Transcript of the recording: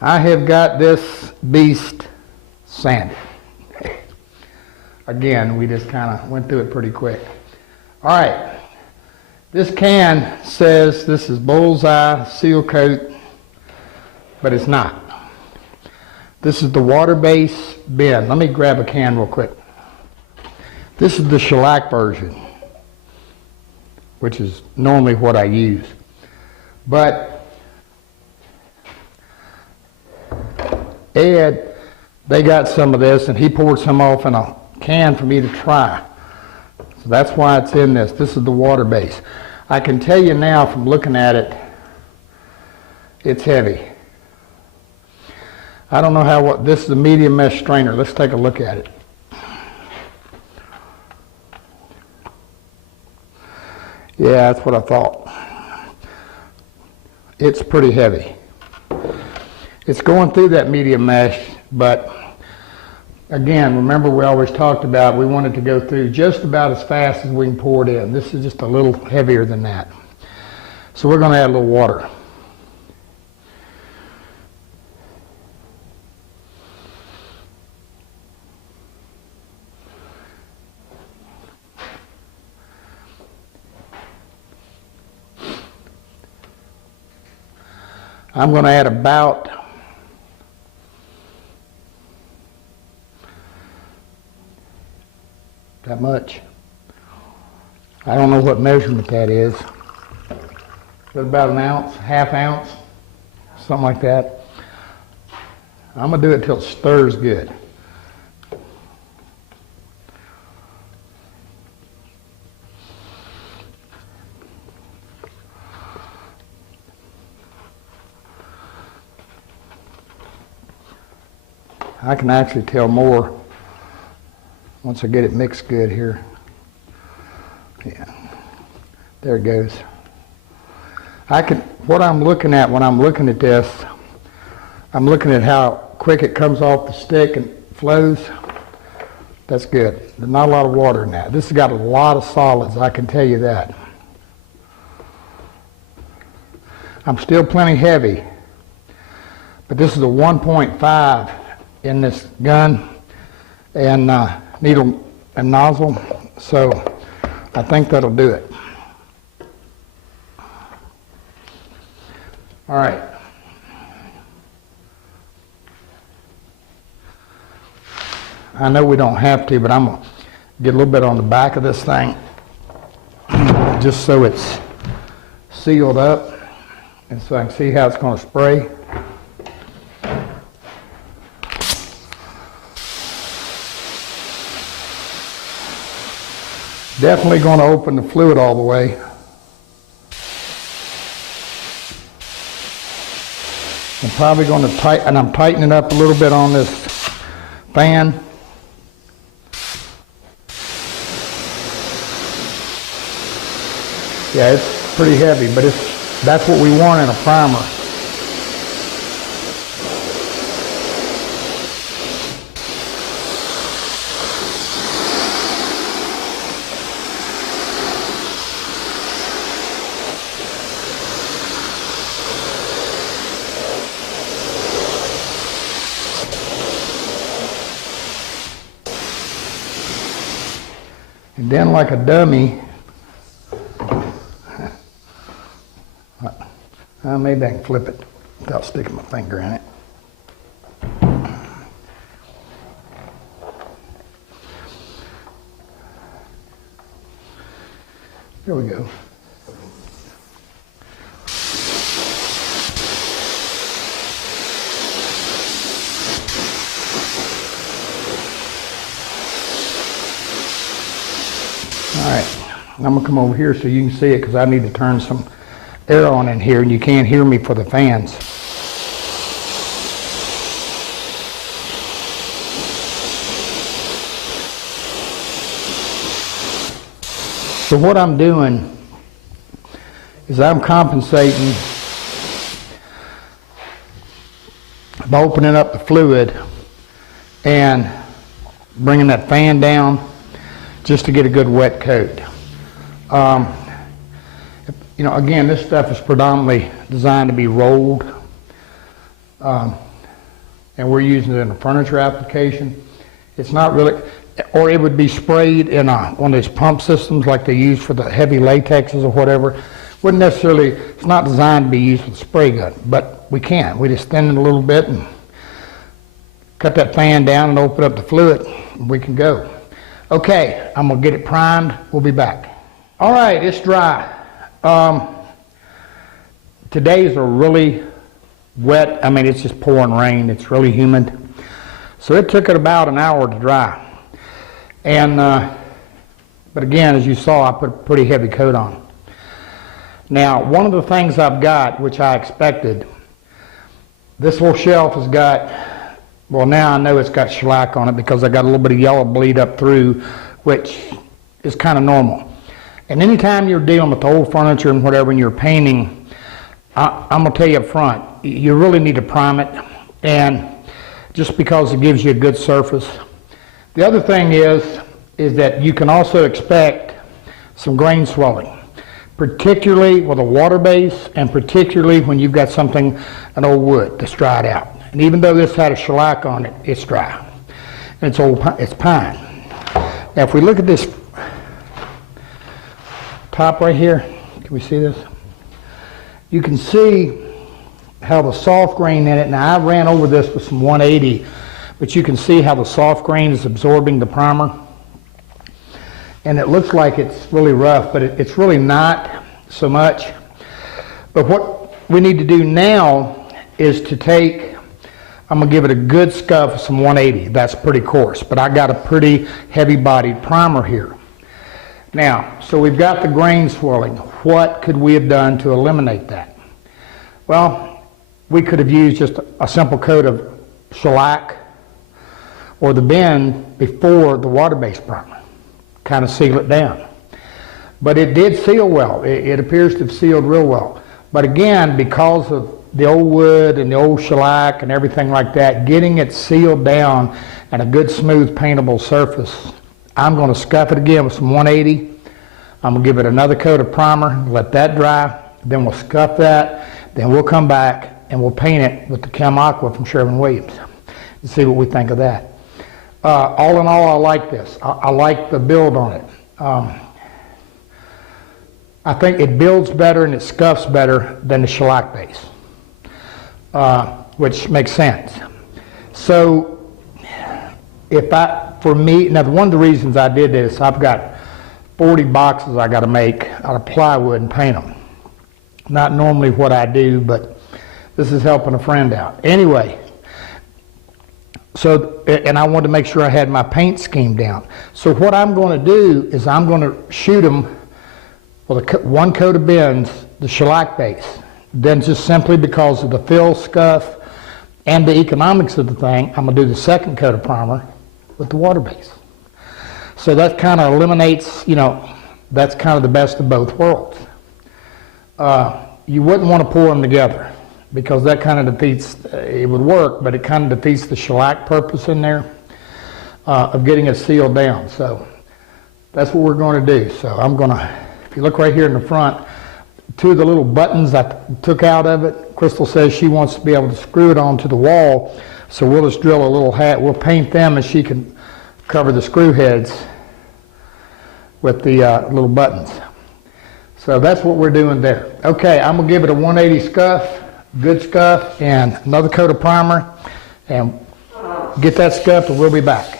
I have got this beast sanded. Again, we just kind of went through it pretty quick. All right, this can says this is bullseye seal coat, but it's not. This is the water-based bin. Let me grab a can real quick. This is the shellac version, which is normally what I use. But Ed, they got some of this, and he poured some off in a can for me to try. So that's why it's in this. This is the water base. I can tell you now from looking at it, it's heavy. I don't know how, this is a medium mesh strainer. Let's take a look at it. Yeah, that's what I thought. It's pretty heavy. It's going through that medium mesh, but again, remember we always talked about we want it to go through just about as fast as we can pour it in. This is just a little heavier than that. So we're going to add a little water. I'm going to add about that much. I don't know what measurement that is. Is it about an ounce, half ounce, something like that? I'm going to do it till it stirs good. I can actually tell more once I get it mixed good here. Yeah, there it goes. What I'm looking at when I'm looking at this, I'm looking at how quick it comes off the stick and flows. That's good. There's not a lot of water in that. This has got a lot of solids, I can tell you that. I'm still plenty heavy, but this is a 1.5 in this gun and needle and nozzle, so I think that'll do it. All right. I know we don't have to, but I'm going to get a little bit on the back of this thing just so it's sealed up and so I can see how it's going to spray. Definitely going to open the fluid all the way. I'm probably going to tighten, and I'm tightening up a little bit on this fan. Yeah, it's pretty heavy, but that's what we want in a primer. And then like a dummy, maybe I can flip it without sticking my finger in it. Here we go. All right, I'm going to come over here so you can see it because I need to turn some air on in here and you can't hear me for the fans. So what I'm doing is I'm compensating by opening up the fluid and bringing that fan down just to get a good wet coat. You know, again, this stuff is predominantly designed to be rolled. and we're using it in a furniture application. It's not really, or it would be sprayed in one of these pump systems like they use for the heavy latexes or whatever. Wouldn't necessarily, it's not designed to be used with a spray gun, but we can. We just thin it a little bit and cut that fan down and open up the fluid, and we can go. Okay, I'm gonna get it primed. We'll be back. All right, it's dry. Today's are really wet. I mean, it's just pouring rain. It's really humid. So it took it about an hour to dry. And, but again, as you saw, I put a pretty heavy coat on. Now, one of the things I've got, which I expected, this little shelf has got, well, now I know it's got shellac on it because I got a little bit of yellow bleed up through, which is kind of normal. And anytime you're dealing with old furniture and whatever, and you're painting, I'm going to tell you up front, you really need to prime it, and just because it gives you a good surface. The other thing is that you can also expect some grain swelling, particularly with a water base, and particularly when you've got something, an old wood that's dried out. And even though this had a shellac on it, it's dry. And it's pine. Now if we look at this top right here, can we see this? You can see how the soft grain in it, now I ran over this with some 180, but you can see how the soft grain is absorbing the primer. And it looks like it's really rough, but it's really not so much. But what we need to do now is to take, I'm gonna give it a good scuff of some 180. That's pretty coarse, but I got a pretty heavy bodied primer here. Now, so we've got the grain swirling. What could we have done to eliminate that? Well, we could have used just a simple coat of shellac or the bend before the water-based primer, kind of seal it down. But it did seal well. It appears to have sealed real well. But again, because of the old wood and the old shellac and everything like that, getting it sealed down and a good smooth paintable surface, I'm going to scuff it again with some 180. I'm going to give it another coat of primer, let that dry, then we'll scuff that, then we'll come back and we'll paint it with the Chem Aqua from Sherwin-Williams and see what we think of that. All in all, I like this. I like the build on it. I think it builds better and it scuffs better than the shellac base, which makes sense. So for me, now one of the reasons I did this, I've got 40 boxes I got to make out of plywood and paint them. Not normally what I do, but this is helping a friend out. Anyway, so, and I wanted to make sure I had my paint scheme down. So what I'm going to do is I'm going to shoot them with one coat of bends, the shellac base. Then just simply because of the fill, scuff, and the economics of the thing, I'm going to do the second coat of primer with the water base. So that kind of eliminates, that's kind of the best of both worlds. You wouldn't want to pour them together because that kind of defeats, it would work, but it kind of defeats the shellac purpose in there of getting it sealed down. So that's what we're going to do. So I'm going to, if you look right here in the front, two of the little buttons I took out of it, Crystal says she wants to be able to screw it onto the wall, so we'll just drill a little hat, we'll paint them and she can cover the screw heads with the little buttons. So that's what we're doing there. Okay, I'm going to give it a 180 scuff, good scuff, and another coat of primer, and get that scuffed and we'll be back.